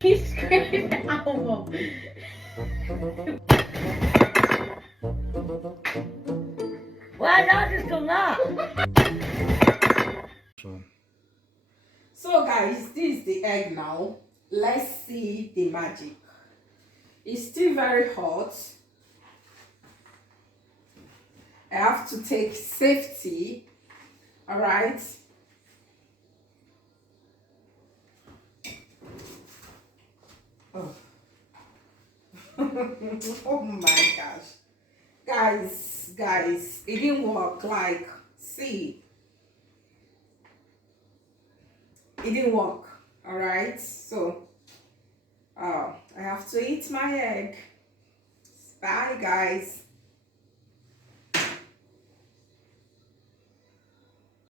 He's screaming out. Why not just come up? So guys, this is the egg now. Let's see the magic. It's still very hot. I have to take safety. All right. Oh. Oh my gosh. Guys, it didn't work. Like, see, it didn't work. All right. So, I have to eat my egg. Bye, guys.